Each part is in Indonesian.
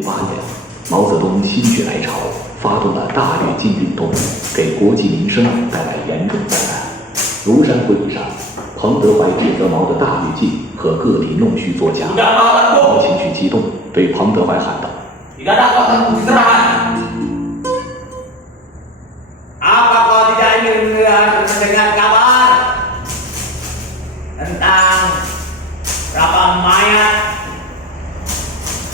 8年，毛泽东心血来潮，发动了大跃进运动，给国计民生带来严重灾难。庐山会议上，彭德怀指责毛的大跃进和个体弄虚作假，毛情绪激动，对彭德怀喊道：“Apa kau tidak ingin mendengar kabar tentang berapa mayat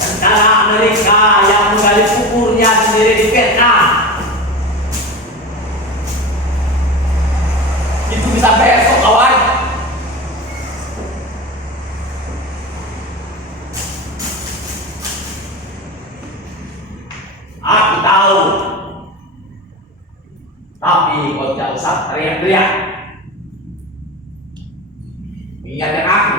tentara Amerika yang menggali kuburnya sendiri di Vietnam? Itu bisa besok, kawan. Aku tahu. Tapi kau tidak usah teriak-teriak. Ingatkan aku.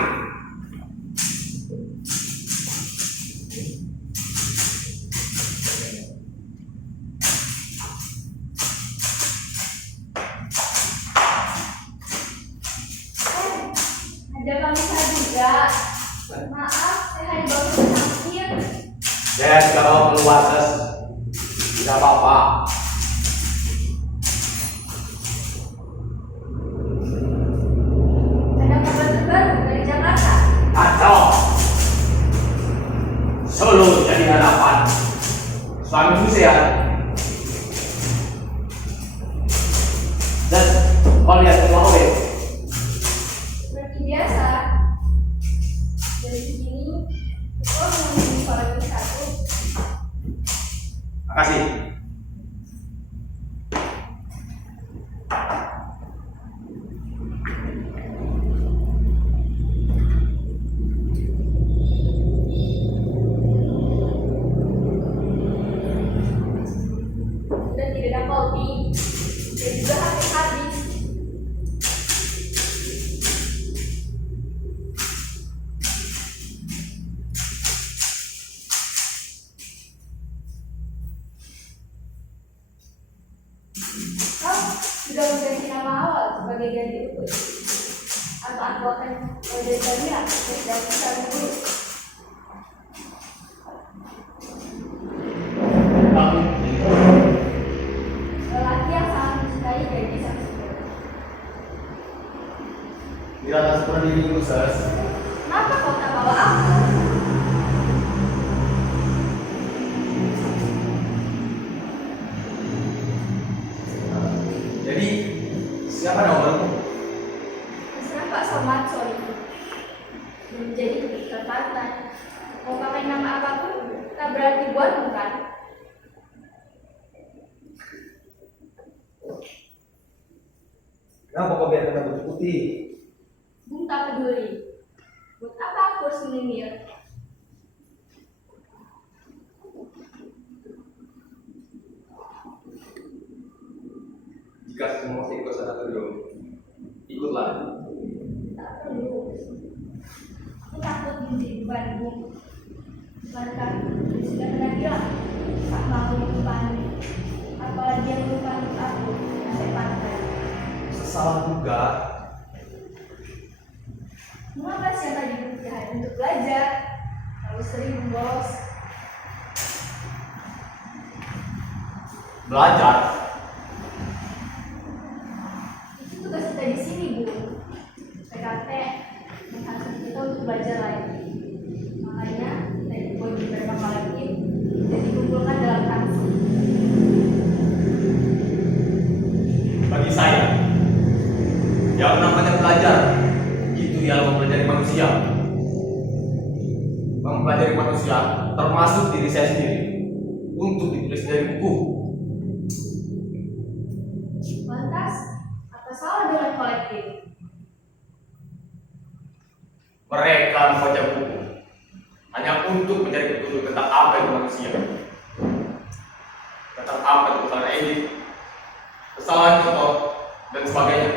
Ada panggilan juga. Maaf, saya hanya baru sakit. Des, kalau keluar Des, tidak apa-apa. Ada kabar terbaru dari Jakarta. Kacau. Solo jadi harapan. Suamimu sehat. Des, kau lihat keluar oleh. Seperti biasa. Dari sini, kau mengunjungi suara satu. Makasih. Sudah tidak ada kopi. Dan juga habis. Kau sudah mengganti nama awal sebagai ganti utus. Atau aku akan menjadikannya dan bisa mengurus. Lelaki yang sangat mencintai gaji sang sempurna. Tidak akan seperti dirimu, Ses. Kenapa kau tak bawa aku? Jadi, siapa nomormu? Terserah Pak Somad soal itu. Menjadi kesempatan. Mau pakai nama apapun, tak berarti buatmu kan? Kenapa kau biarkan rambut putih? Bung tak peduli. Buat apa aku harus menyindir? Jika semua mau ikut sanatorium, ikutlah. Tak perlu. Aku takut menjadi bebanmu. Bukankah sudah pernah bilang tak mau lupakanmu? Apalagi yang lupakan aku, saya pantai. Salah juga. Mengapa siapa dibutuhkan untuk belajar? Kalau sering bolos. Belajar. Itu tugas kita di sini, Bu. PKT mengharuskan kita untuk belajar lagi. Makanya kita dibuat di beberapa kolektif dan dikumpulkan dalam kantor. Bagi saya, yang namanya belajar itu ialah mempelajari manusia. Mempelajari manusia termasuk diri saya sendiri untuk ditulis dari buku. Lantas, apa salah dengan kolektif? Mereka membaca buku hanya untuk mencari petunjuk tentang apa itu manusia, tentang apa itu kesalahan etik, kesalahan contoh, dan sebagainya.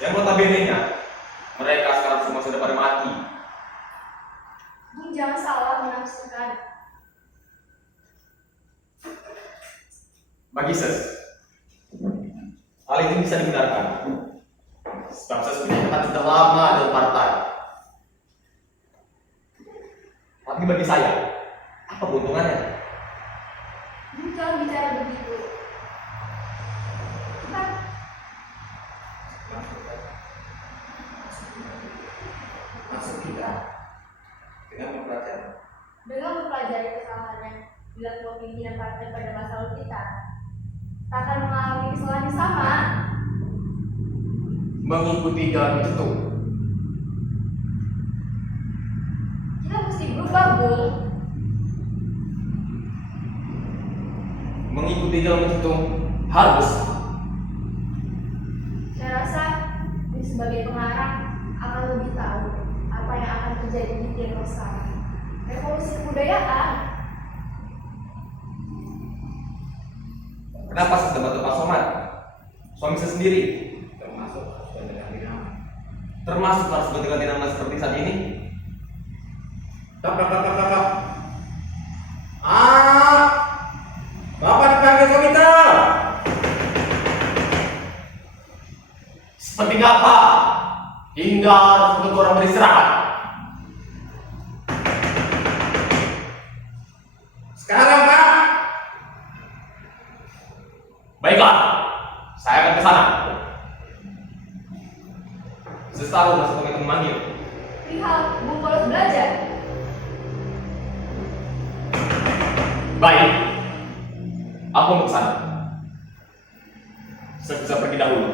Yang notabene-nya, mereka sekarang semua sudah pada mati. Bung jangan salah menafsirkan. Bagi Ses, hal ini bisa dibenarkan. Sebab Ses punya ikatan sudah lama dalam partai. Tapi bagi saya, Apa keuntungannya? Kalau bicara begitu, kan Maksud kita dengan mempelajari kesalahan yang dilakukan pimpinan partai pada masa lalu kita, tak akan mengalami kesalahan yang sama. mengikuti jalan itu tuh. Kita mesti berubah, Bul. Mengikuti jalan itu tuh harus. Saya rasa ini sebagai pengarang akan lebih tahu apa yang akan terjadi di Tiongkok. Revolusi kebudayaan. Kenapa saya bantu Pak Somad? Suami saya sendiri. Termasuk harus ganti nama seperti saat ini. Tak. Bapak dipanggil komite. Seperti apa? Hingga harus membuat orang beristirahat. Sekarang, Pak. Baiklah, saya akan ke sana. Sesaru masuk komite memanggil. Perihal Bung Polos belajar. Baik, aku mau ke sana. Saya bisa pergi dahulu.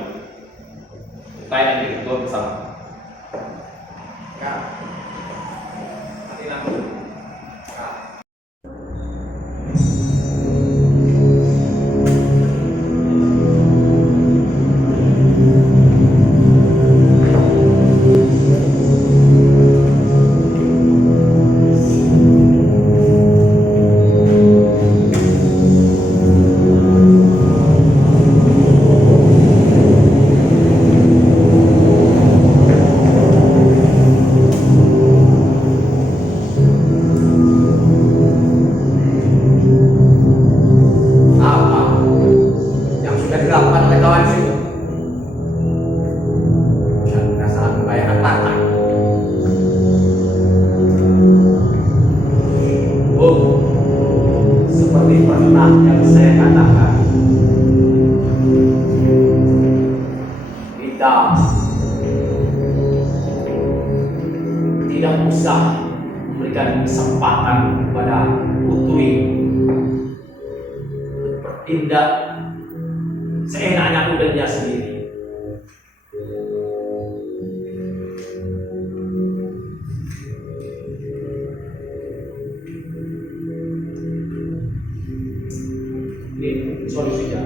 Kita nanti berdua bersama. Kak. Nanti aku. Kak. Apa yang sudah dilakukan oleh kawan itu? Anda salah membayangkan partai. Oh, seperti pernah yang saya katakan, kita tidak usah memberikan kesempatan kepada Putri bertindak seenaknya udah dia sendiri. Ini solusinya.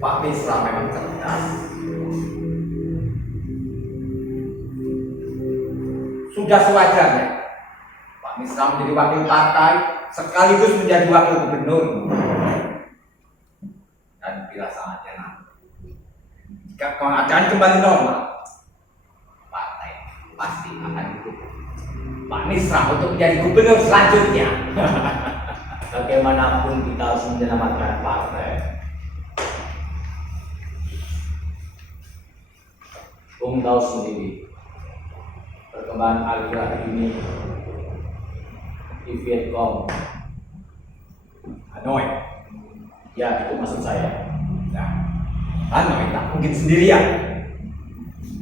Pak Misra memang cerdas. Sudah sewajarnya Pak Misra menjadi wakil partai sekaligus menjadi wakil gubernur. Dan bila saatnya nanti, jika keadaan kembali normal, partai pasti akan didukung Pak Misra untuk menjadi gubernur selanjutnya. Bagaimanapun kita harus menyelamatkan partai. Bung tahu sendiri perkembangan akhir-akhir ini di Vietcong. Hanoi, Ya, itu maksud saya. nah, Hanoi tak mungkin sendirian.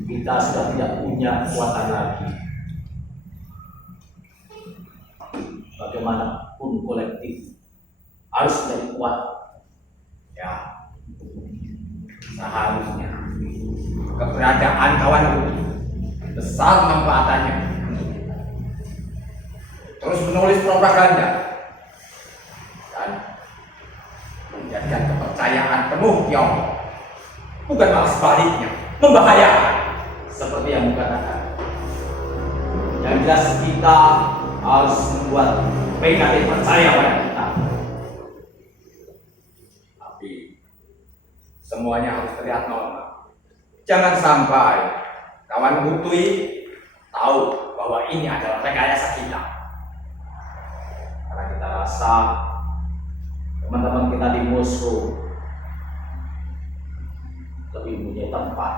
Kita sudah tidak punya kekuatan lagi. Bagaimanapun kolektif harus menjadi kuat. Ya, seharusnya keberadaan kawan besar manfaatannya. Terus menulis propaganda dan menjadikan kepercayaan penuh Tiongkok, bukan malah sebaliknya membahayakan. Seperti yang dikatakan. Yang jelas kita harus membuat PKT percaya pada kita. Tapi semuanya harus terlihat normal. Jangan sampai kawan Hutui tahu bahwa bahwa ini adalah rekayasa kita. Karena kita rasa teman-teman kita di Moskow lebih punya tempat.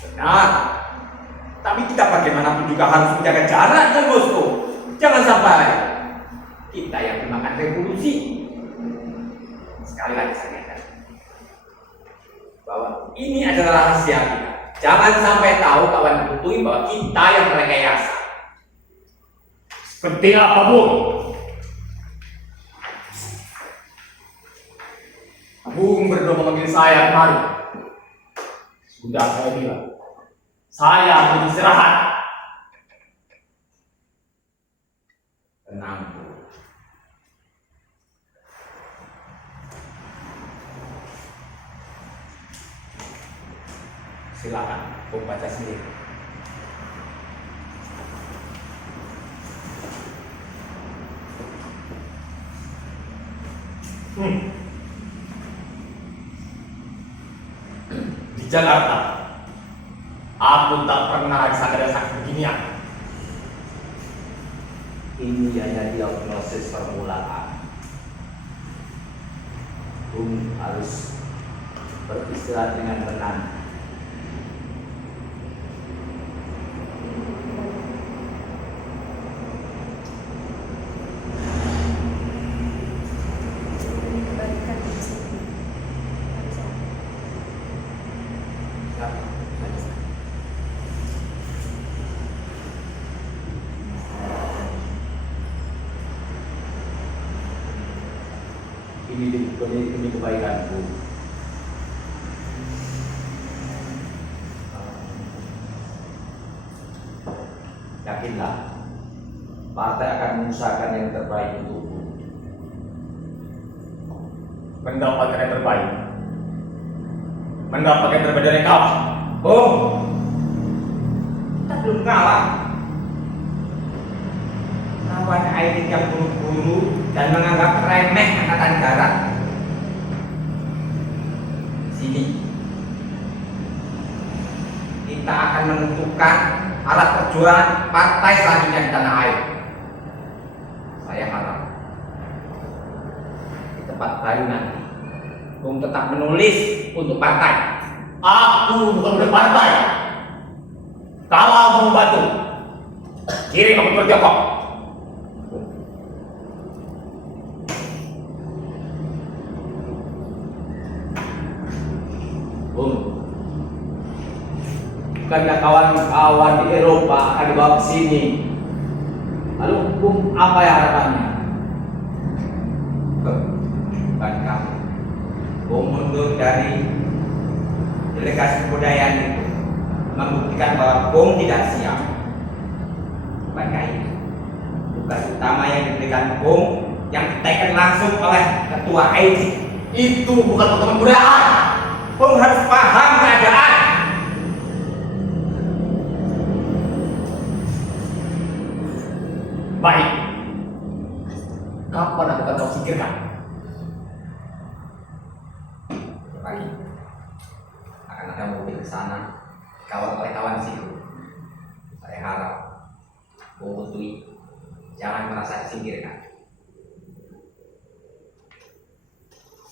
Benar. Tapi kita bagaimanapun juga harus menjaga jarak dengan Moskow. Jangan sampai kita yang dimakan revolusi. Sekali lagi saya katakan bahwa ini adalah rahasia kita. Jangan sampai tahu kawan Bung bahwa kita yang merekayasa. Seperti apa, Bung? Bung berdua memanggil saya kemari. Sudah saya bilang, saya butuh istirahat. Tenang. Silakan, Bung baca sendiri. Di Jakarta, aku tak pernah ada sakit beginian. Ini hanya diagnosis permulaan. Bung harus beristirahat dengan tenang. Kebalikan di sini. Ini kebaikanku. Yakinlah, partai akan mengusahakan yang terbaik untukku. Mendapatkan yang terbaik. Mendapatkan yang terbaik dari kau. Oh, kita belum kalah. Lawan Aidik yang buru-buru dan menganggap remeh angkatan darat. Sini, kita akan menentukan arah perjuangan partai selanjutnya di tanah air. Saya harap di tempat baru nanti, Bung tetap menulis untuk partai. Aku bukan budak partai. Kalau mau membantu, kirim aku ke Tiongkok. Bung, bukankah kawan-kawan di Eropa akan dibawa ke sini? Lalu Bung, apa ya harapannya? Bukan kamu. Bung mundur dari delegasi kebudayaan itu, membuktikan bahwa Bung tidak siap. Bukankah itu tugas utama yang diberikan Bung yang ditekan langsung oleh ketua AID? Itu bukan untuk kebudayaan. Bung harus paham keadaan. Baik. Kapan aku akan kau singkirkan? Pagi akan ada mobil ke sana dikawal oleh kawan siku. Saya harap Bung Putri jangan merasa disingkirkan.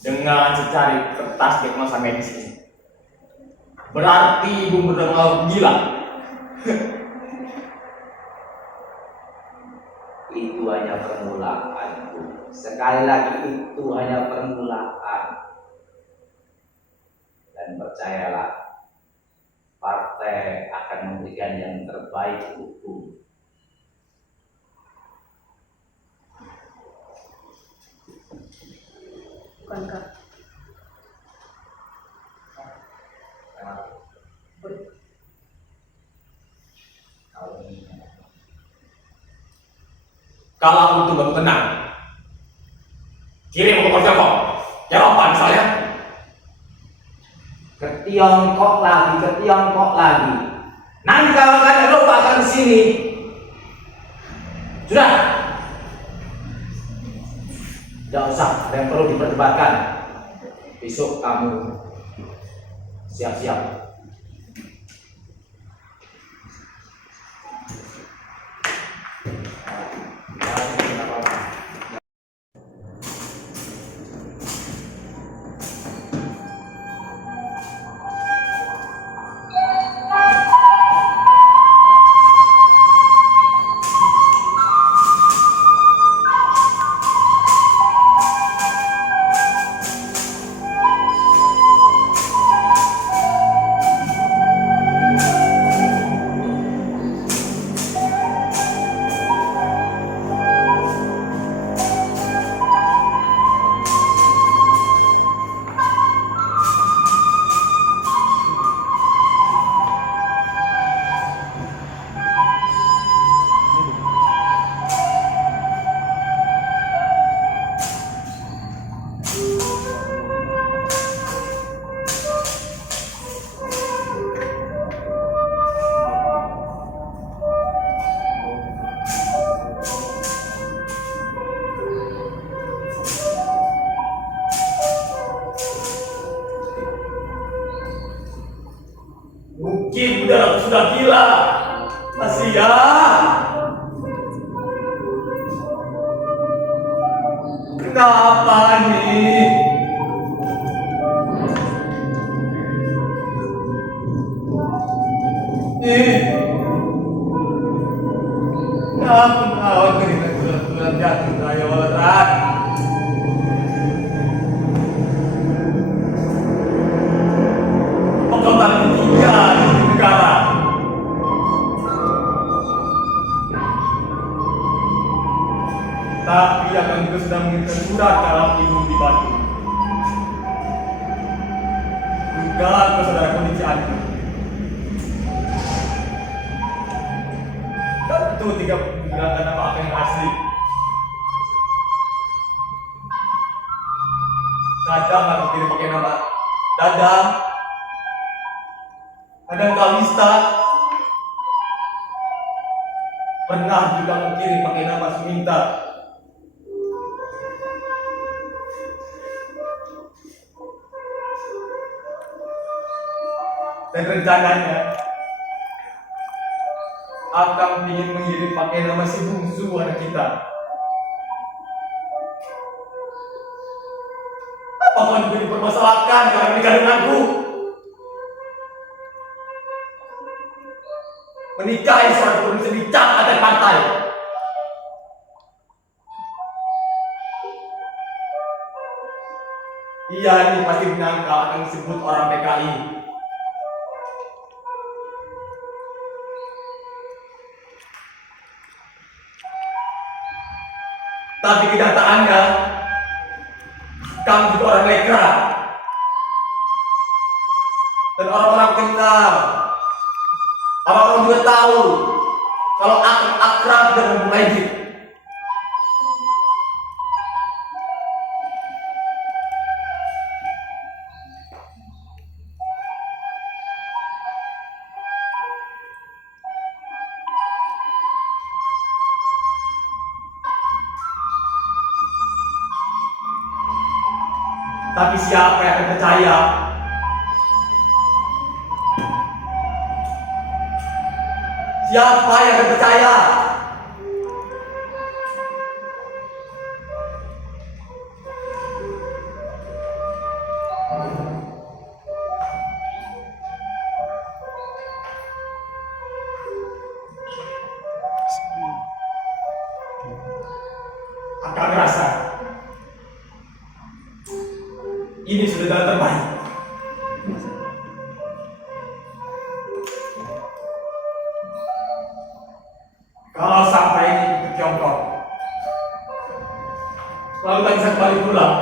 Dengan secari kertas diagnosa medis ini, berarti ibu benar-benar gila. Itu hanya permulaan, Bu. Sekali lagi itu hanya permulaan. Dan percayalah, partai akan memberikan yang terbaik untukku. Bukankah Kalau itu baru tenang, kirim aku ke Tiongkok. Eropa misalnya. Ke Tiongkok lagi. Nanti kawan-kawan Eropa akan ke sini. Sudah. Tidak usah, ada yang perlu diperdebatkan. Besok kamu siap-siap. biar aku sudah gila. Kasihan. Kenapa nih? Kenapa kau cerita tulang jatuh kayak orang? Kau tak tinggal di negara. Tapi akan juga sedang mengirimkan surat dalam ibu di Bandung. Juga ke saudara kondisi Adi. Tentu tidak menggunakan nama apa yang asli. Kadang aku kirim pakai nama Dadang, kadang Kalista. Pernah juga mengirim pakai nama Suminta. Dan rencananya Akang ingin mengirim pakai nama si bungsu anak kita. Apa kau juga dipermasalahkan karena menikah denganku? Menikahi seorang perempuan bisa dicap atas pantai. Ia ini pasti menyangka akan disebut orang PKI. Tapi kenyataannya, kamu juga orang lekra. Dan orang-orang kenal. Orang-orang juga tahu kalau aku akrab dengan Bu Majid. Tapi siapa yang akan percaya? Siapa yang akan percaya? Akan merasa ini sudah jalan terbaik. Kalau sampai ini ke Tiongkok, lalu tak bisa kembali pulang,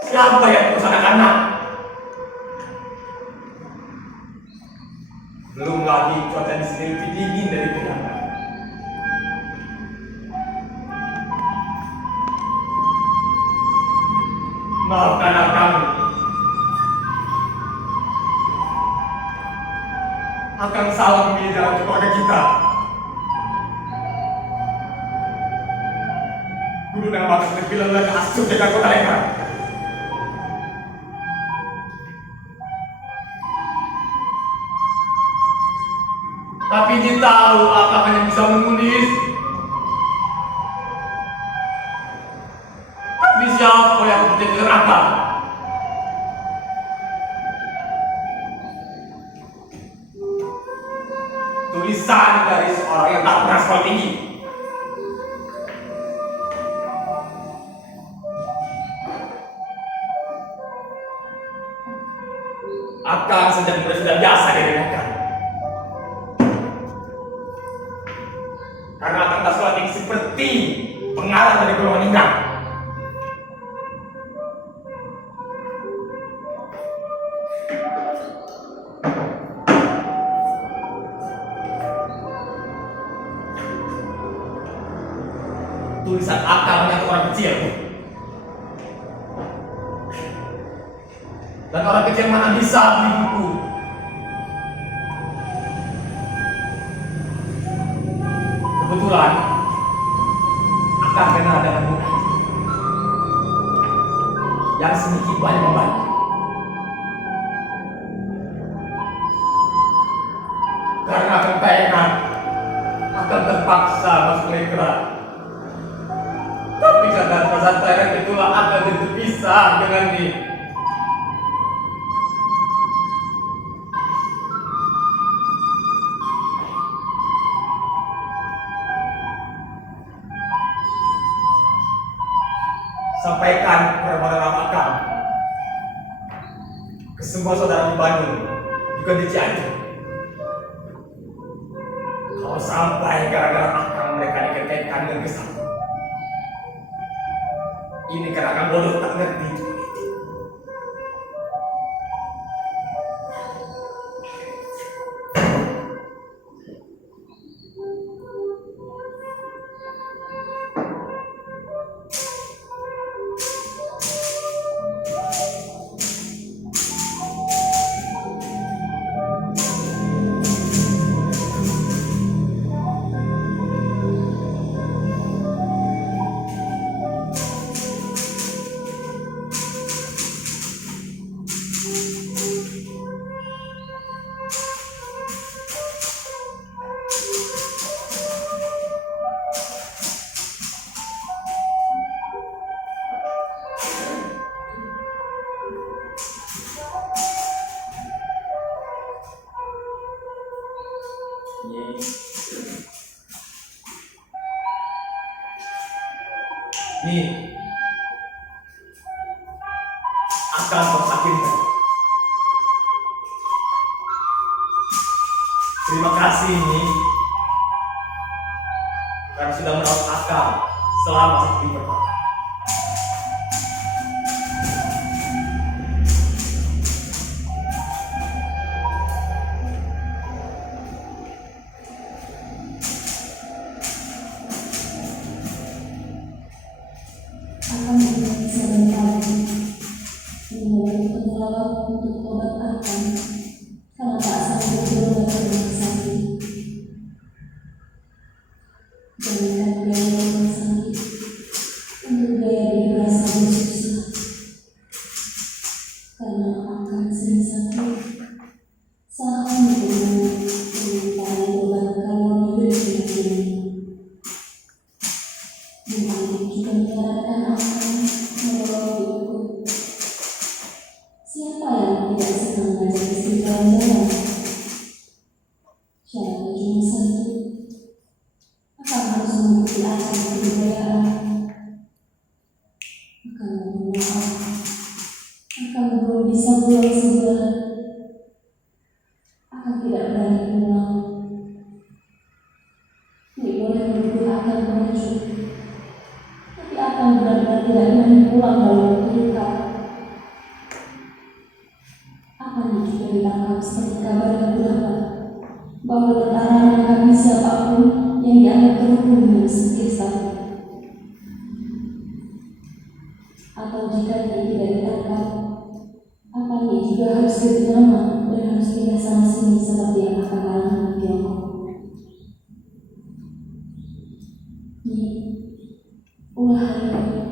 siapa yang urus anak-anak? Belum lagi cuaca di sini lebih dingin dari Jakarta. Maafkan kami. Akan salah memilih jalan untuk keluarga kita. Guru yang bakal terbilang lagi asuh jaga kota mereka. Tapi dia tahu apa hanya bisa menulis. Tapi siapa yang menjadi neraka? Tulisan dari seorang yang tak pernah sekolah tinggi. Akang sejak muda sudah biasa diremehkan. Karena akang tak sekolah tinggi seperti pengarang dari golongan indah. Tulisan akal menyatu orang kecil. Dan orang kecil mana bisa beli buku? Kebetulan akan kenal dengan mudah yang sedikit banyak membantu. akan terpaksa masuk lekra. Tapi sadar pesantren itulah akan terpisah dengan Ni. Sampaikan kepada Ramakan ke semua saudara di Bandung, juga di Cianjur. Kalau sampai gara-gara akang mereka dikaitkan dengan kesalahan, ini karena akang bodoh tak ngerti. Ini akan tersakinkan. Terima kasih ini karena sudah merawat akal selama seperti pertama. Akan menjadi sebentar menjadi pengelawat untuk obat akan karena tak sanggup berobat rumah sakit. Jangankan biaya rumah sakit, untuk biaya beli beras saja susah. Karena akan sering sakit, saham dengan permintaan obat kalau hidup seperti ini. Bukan juga menyarankan akan menolong ibuku. Siapa yang tidak senang belajar istri jalan-jalan? Syaratnya cuma satu. Akan harus mengikuti acara kebudayaan. Akan mohon maaf. Akan belum bisa pulang sebulan. Akan tidak berani pulang. Tidak boleh menuduh akan pengecut. Tapi akan benar-benar tidak berani pulang dalam waktu dekat. Akan juga ditangkap seperti kabar yang berdapat bahwa tentara menangkap siapapun yang dianggap terhubung dengan Islam. Atau jika dia tidak ditangkap, akan dia juga harus ganti nama dan harus pindah sana sini seperti yang akan alami di Tiongkok. Ulah hari ini,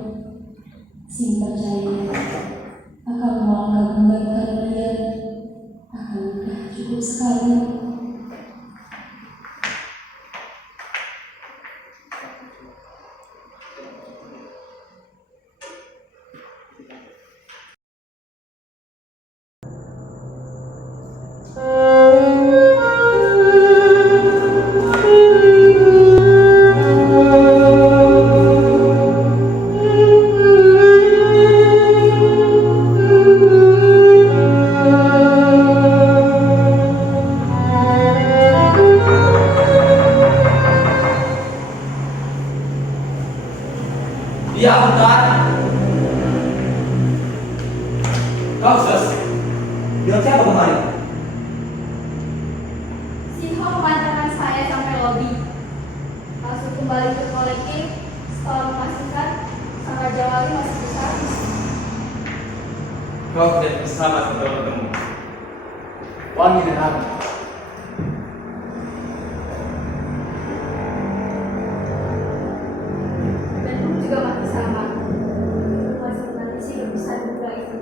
sing percaya akan melangkah kembalikan dia, akankah cukup sekali? Ya bentar. Kau selesai. Bilang siapa kemarin? Si Ho mengantarkan saya sampai lobi. Langsung kembali ke kolektif setelah memastikan sang Raja Wali masih besar. Kau tidak bisa masuk dalam bertemu. Wangi dan Abi. Dan juga mati sama. Masih nanti sih bisa juga itu.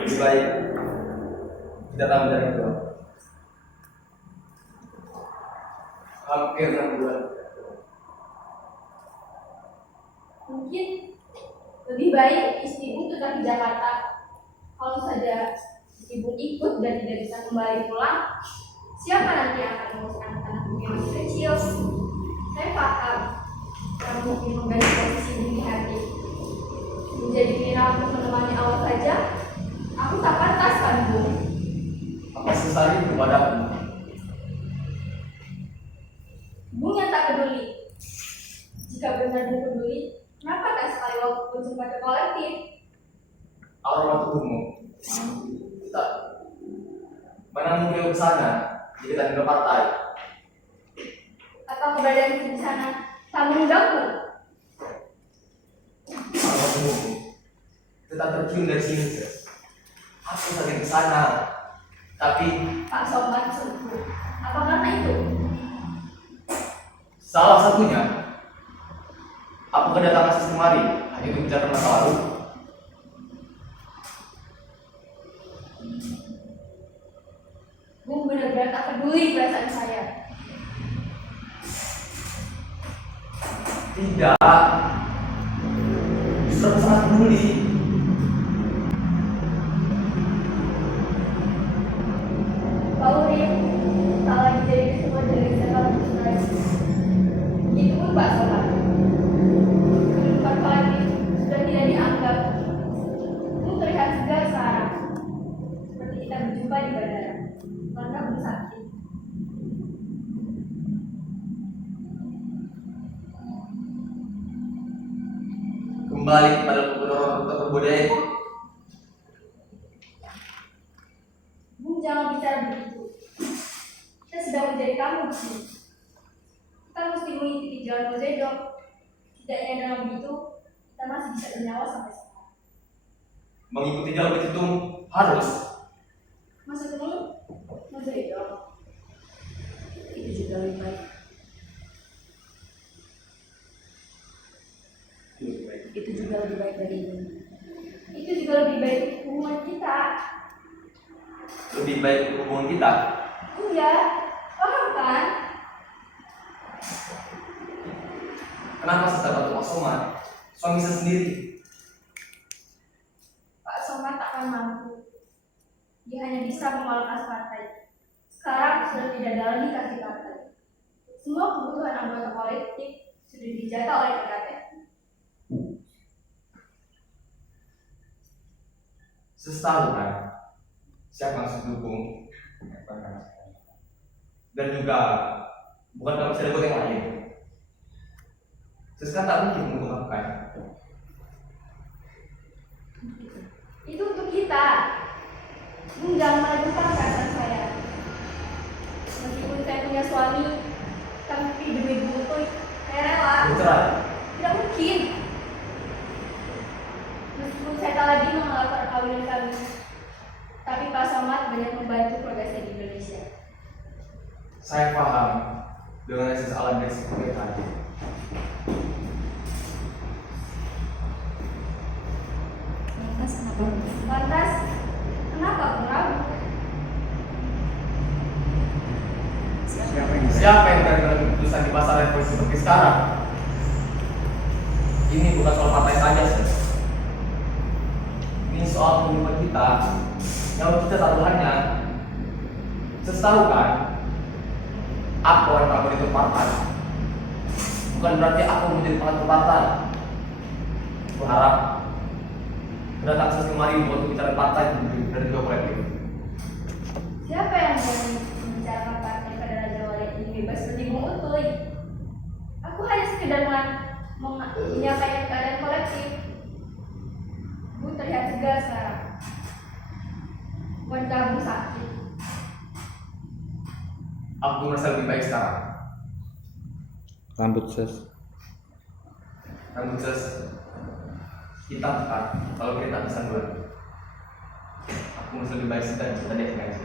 Lebih baik kita tahu dari itu. Aku Firman Tuhan. Mungkin lebih baik istrimu tetap di Jakarta. Kalau saja ibu ikut dan tidak bisa kembali pulang, siapa nanti yang akan mengurus anak-anakmu yang masih kecil? Saya paham, kamu mungkin mengganti posisi di hati. Menjadi Mira untuk menemani awal saja, aku tak pantas kan, Bu? Apa sesali kepadaku? Bu yang tak peduli. Jika benar Bu peduli, kenapa tak sekali waktu kunjung pada kolektif? Arwah tubuhmu. Tak. Mana mungkin ke sana? Jadi kita di partai. Atau keberadaan di sana tak mengganggu? Arwah tubuhmu. Tetap tercium dari sini. Aku sering ke sana. Tapi Pak Somad sungguh. Apa karena itu? salah satunya, aku kedatangan sis kemari hanya untuk bicara masa lalu. Bu benar-benar tak peduli perasaan saya. Tidak. Justru aku sangat peduli. Pak Urim, tak lagi jadi ketua dari segala asuransi. Begitupun Pak Somad. Kehidupan kolektif sudah tidak dianggap. Bu terlihat segar sekarang. Seperti kita berjumpa di bandara. Karena Bu sakit. Kembali kepada pendorong budaya itu. Bu jangan bicara begitu. Kita sedang menjadi tamu di sini. Kita mesti mengikuti jalan Mozedok. Tidaknya dengan begitu, kita masih bisa bernyawa sampai sekarang. Mengikuti jalan itu harus. Maksudmu, Mozedok? Itu juga lebih baik. Itu juga lebih baik dari ini. Itu juga lebih baik hubungan kita. Lebih baik hubungan kita. Iya, paham kan? Kenapa setelah Pak Somad, suami saya sendiri? Pak Somad tak akan mampu. Dia hanya bisa mengelola partai. Sekarang sudah tidak ada lagi kasih partai. Semua kebutuhan anggota kolektif sudah dijaga oleh PKT. Sestahu kan, siapa yang harus dukung? Dan juga bukan kamu bisa buat yang lain. Sekarang tak mungkin mendukung aku kan? Itu untuk kita. Jangan meragukan perasaan saya. Meskipun saya punya suami, tapi demi Bu Utoy, saya rela. Bercerai. Tidak mungkin. Meskipun saya tak lagi menolak perkawinan kami, tapi Pak Somad banyak membantu keluarga saya di Indonesia. Saya paham dengan esensi alam dari sebagai tadi. Lantas kenapa? Lantas, kenapa aku ragu? Siapa yang berani mengambil keputusan di masa revolusi seperti sekarang? Ini bukan soal partai saja, sih. Ini soal kehidupan kita. Yang kita taruhannya, setahu kan, aku orang tak itu partai. Bukan berarti aku menjadi pengatur partai. Aku harap kedatangan saya kemari untuk bicara partai dan juga kolektif. Siapa yang berani membicarakan partai pada Raja Wali ini bebas seperti Bung Utoy? Aku hanya sekedar menyampaikan keadaan kolektif. Bu terlihat segar sekarang. Bukan kamu sakit. Aku merasa lebih baik sekarang. Rambut ses. Rambut ses hitam kan, kalau kita bisa dua. Aku merasa lebih baik sekarang kita deh ngaji.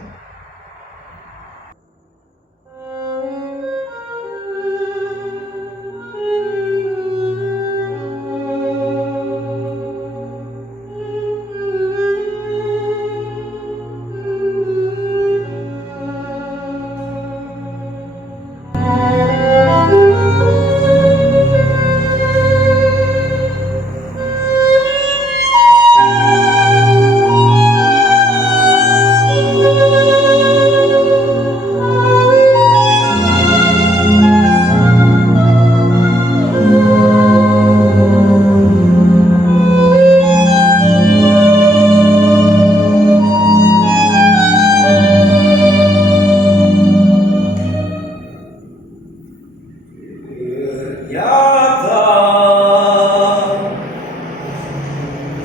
Ternyata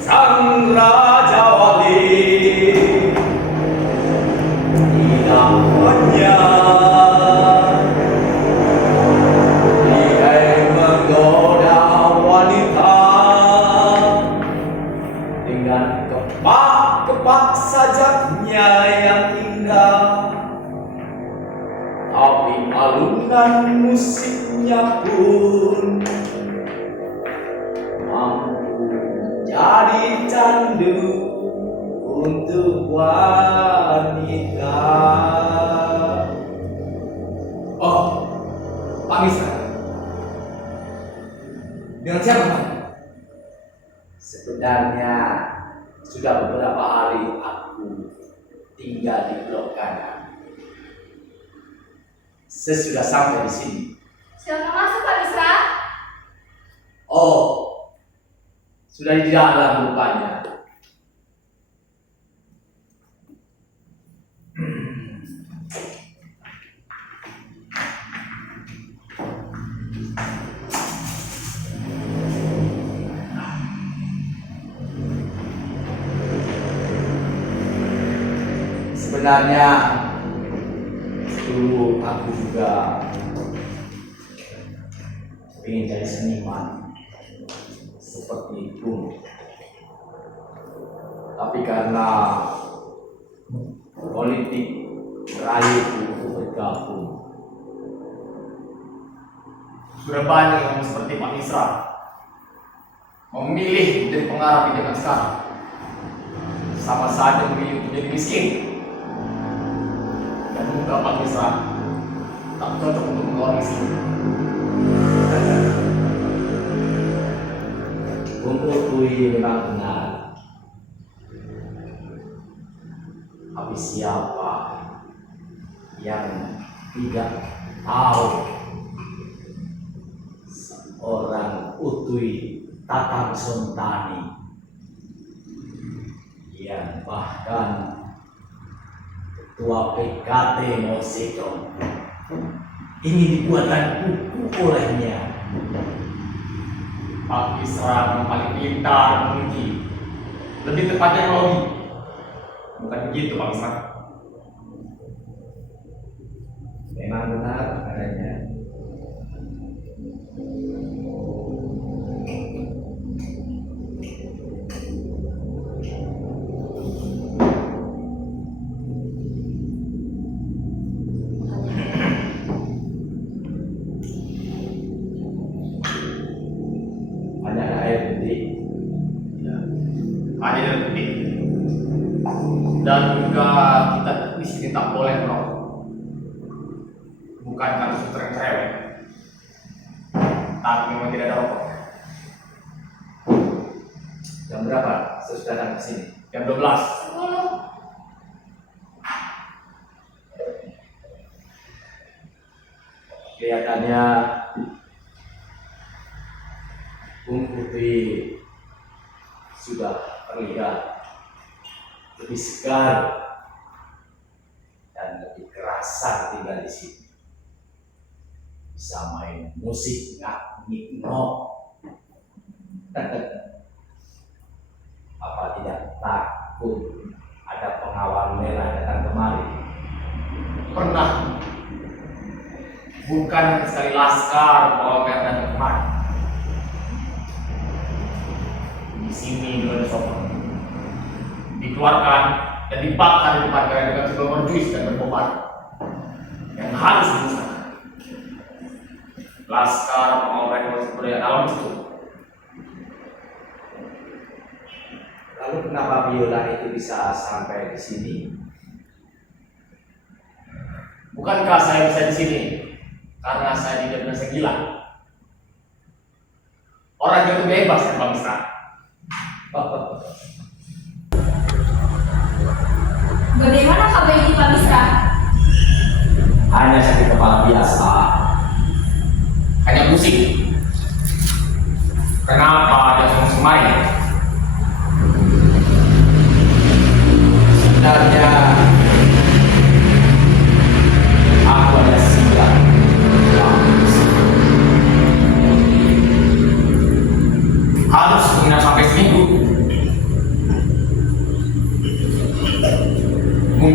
sang Raja Wali tidak hanya lihai menggoda wanita dengan kepak sajaknya yang indah, tapi alunan musiknya pun mampu jadi candu untuk wanita. Oh, Pak Misra. Dengan siapa, Pak? Sebenarnya sudah beberapa hari aku tinggal di Blok Kanan. Sesudah sampai di sini. Silakan masuk, Pak Misra. Oh, sudah di dalam rupanya. Sebenarnya dulu aku juga ingin jadi seniman seperti itu, tapi karena politik merayu untuk bergabung. Sudah banyak yang seperti Pak Misra memilih menjadi pengarah di zaman sekarang, sama saja memilih untuk jadi miskin. Dan muka Pak Misra tak cocok untuk mengawal miskin. Untuk Kui memang benar, tapi siapa yang tidak tahu seorang Utui Tatang Sontani yang bahkan ketua PKT Mosekong ini dibuatkan buku olehnya. Pak Misra yang paling pintar mungkin, lebih tepatnya lobby. Bukan begitu, Pak Misra? Memang benar adanya. Banyak air putih. Ya. Hanya dan putih. Dan juga kita di sini tak boleh merokok. Bukan karena sutra yang cerewet, tapi memang tidak ada rokok. Jam berapa sesudah datang ke sini? Jam 12. 10. Kelihatannya Bung Putri sudah terlihat lebih segar dan lebih kerasan tinggal di sini. Bisa main musik ngak ngikno. Apa tidak takut ada pengawal merah datang kemari? Pernah. Bukan sekali laskar bawa merah dan kemarin. Di sini dulu ada sofa. Dikeluarkan dan dibakar di depan kalian dengan segala berjuis dan berkobar yang harus dimusnahkan. Laskar pengawal merah budaya dalam itu. Lalu kenapa biola itu bisa sampai di sini? Bukankah saya bisa di sini karena saya tidak merasa gila? Orang jatuh bebas kan, Pak Misra? Bagaimana kabar ini, Pak Misra? Hanya sakit kepala biasa. Hanya pusing. Kenapa ada semai? Sebenarnya aku ada siap.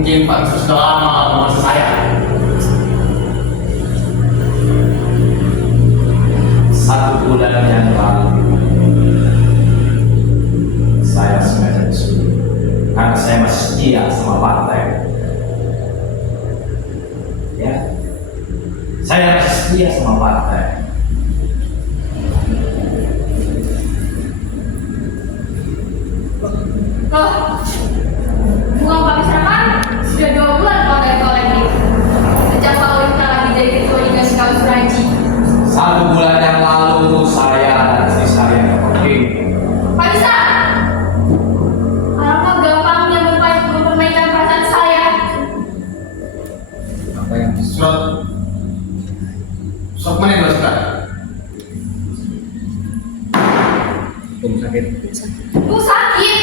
Mungkin Pak Bisa sudah lama mengawasi saya. Satu bulan yang lalu saya sengaja disuruh karena saya masih setia sama partai. Ya, saya masih setia sama partai. Loh, bunga Pak Bisa kan sudah 2 bulan pakai kolektif. Sejak Pak Ulita lagi jadi ketua Liga Scout Suraji. 1 bulan yang lalu saya dan istri saya pergi. Pak Bisa, alangkah gampangnya mempermainkan perasaan saya. Apa yang surat mana yang surat? Sakit. Bu sakit.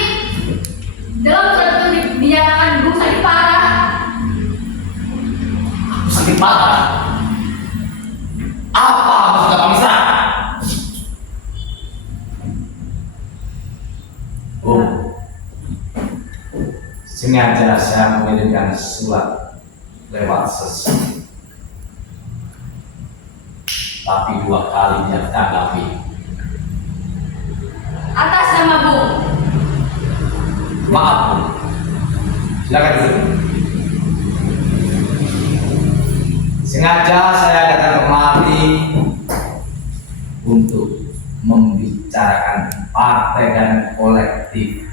Dalam surat itu dinyatakan Bu sakit parah. Aku sakit parah. Apa maksudnya Pak Bisa? Oh, sengaja saya mengirimkan surat lewat sesi, tapi 2 kali dia tanggapi. Atas nama Bu. Maaf, Bu. Silakan duduk. Sengaja saya datang kemari untuk membicarakan partai dan kolektif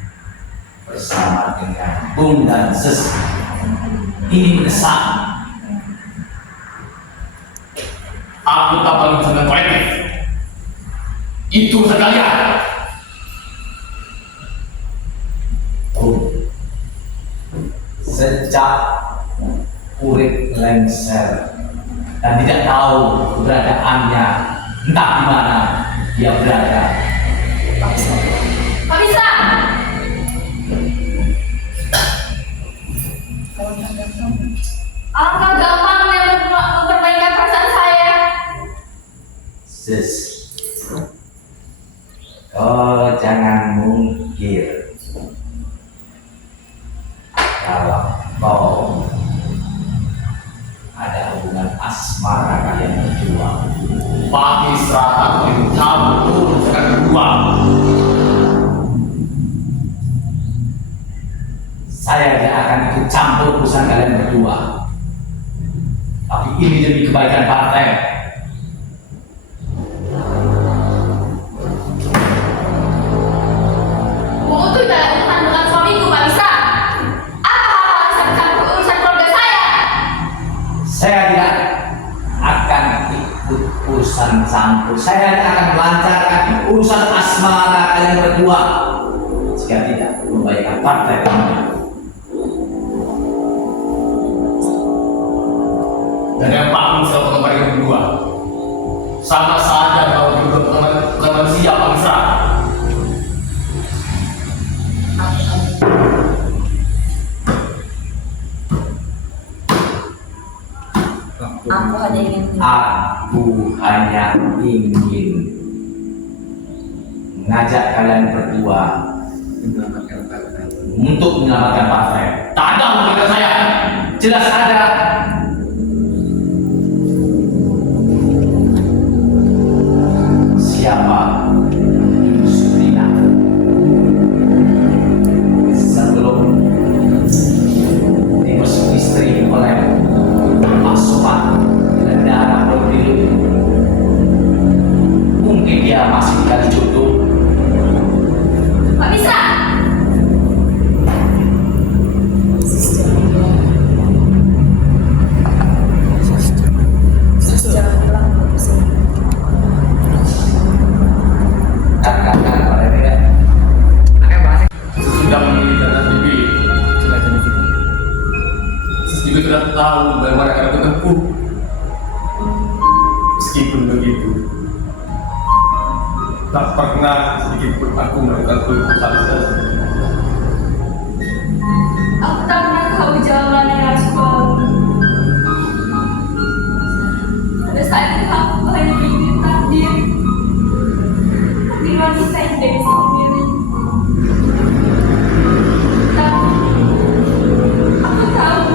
bersama dengan Bung dan Ses. Ini mendesak. Aku tak perlu dengan kolektif. Itu sekalian. Sejak Urip lengser dan tidak tahu keberadaannya, entah di mana dia berada. Pak Bisa. Alangkah gampangnya mempermainkan perasaan saya. Sis, kau jangan mungkir kalau kau ada hubungan asmara kalian berdua. Pak Isra akan campur dengan berdua. Saya tidak akan ikut campur urusan kalian berdua. Tapi ini demi kebaikan partai. Bu itu adalah urusan dengan suamiku, Pak Bisa. Apa Pak Bisa bercampur urusan keluarga saya? Saya tidak akan ikut urusan campur. Saya hanya akan melancarkan urusan asmara kalian berdua. Jika tidak membaikkan partai kami. Dan yang Pak Musa mengembalikan berdua, sama saja kalau berdua bukan manusia Pak Musa. Aku hanya ingin mengajak kalian berdua untuk menyelamatkan partai. Tak ada hubungan saya. Jelas ada. Siapa Suprina sebelum dipersekusi istri oleh Pak Sopan dan darah Rodrigo, mungkin dia masih dikasih jodoh. Pak Bisa. Katakan pada dia. Sudah menginginkan bibi. Juga sudah tahu bagaimana cara bertempuh. Meskipun begitu, tak pernah sedikit pun aku melakukan keputusan. Aku tak pernah tahu jalan yang harus kulalui. Pada saat itu aku hanya ingin takdir wanita yang tidak bisa memilih. Tapi aku tahu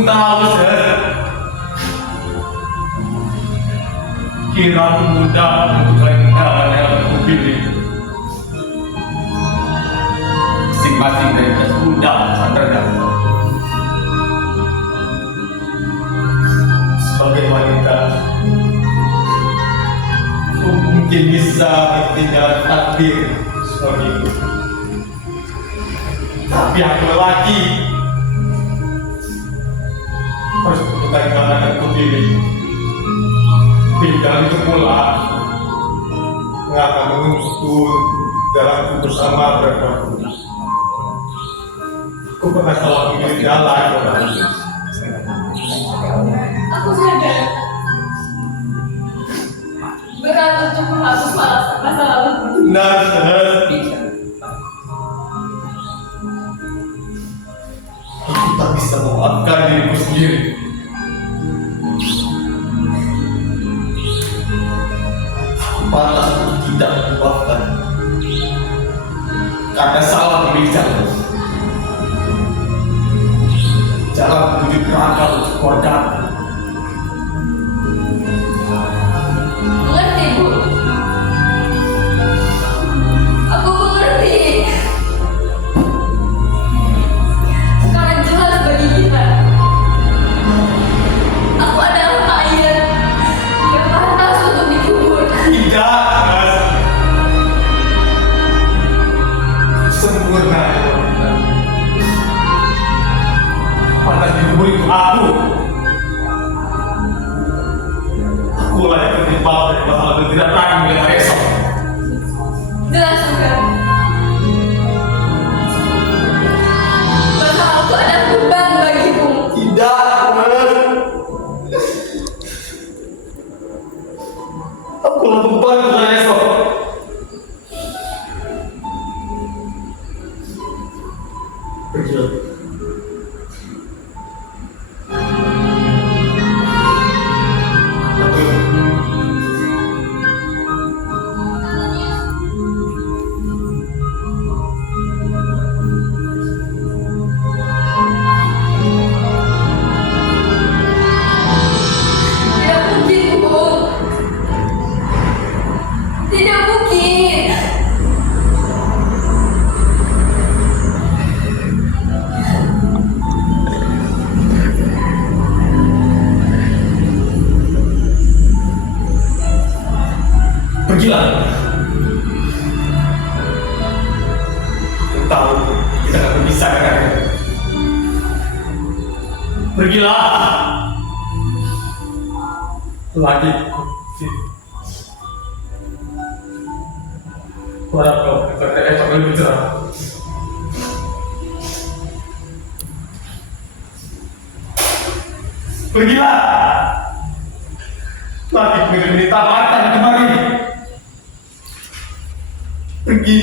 pun tahu, Sir. Kira aku mudah untuk rendah yang aku pilih. Masing-masing dari kita mudah sadarnya. Sebagai wanita, aku mungkin bisa tinggal takdir suamiku. Tapi aku lelaki harus menentukan mana yang aku pilih. Tinggal itu pula akan menuntut jalanku bersama berapa. Aku pernah salah memilih jalan. Aku sadar berat untuk menghapus masa lalu. Benar, aku tak bisa memaafkan diriku sendiri. Aku pantas untuk tidak memaafkan karena salah memilih jalan. Jalan menuju neraka untuk keluarga. Mengerti, Bu? Aku mengerti. Sekarang jelas bagi kita. Aku adalah mayat yang pantas untuk dikubur. Tidak, Mas. Sempurna. Pantas dikubur itu aku. Aku layak tertimpa dari masalah dan tidak lagi melihat esok. Jelas juga. Bahwa aku adalah beban bagimu. Tidak, Mas. Aku beban untuk esok. Pergilah. Tidak mungkin, Bu. Tidak mungkin. Pergilah. Aku tahu kita akan berpisah kan? Pergilah. Lagi. Harap kau esok lebih cerah. Pergilah. Lagi menderita mata kemari. Pergi.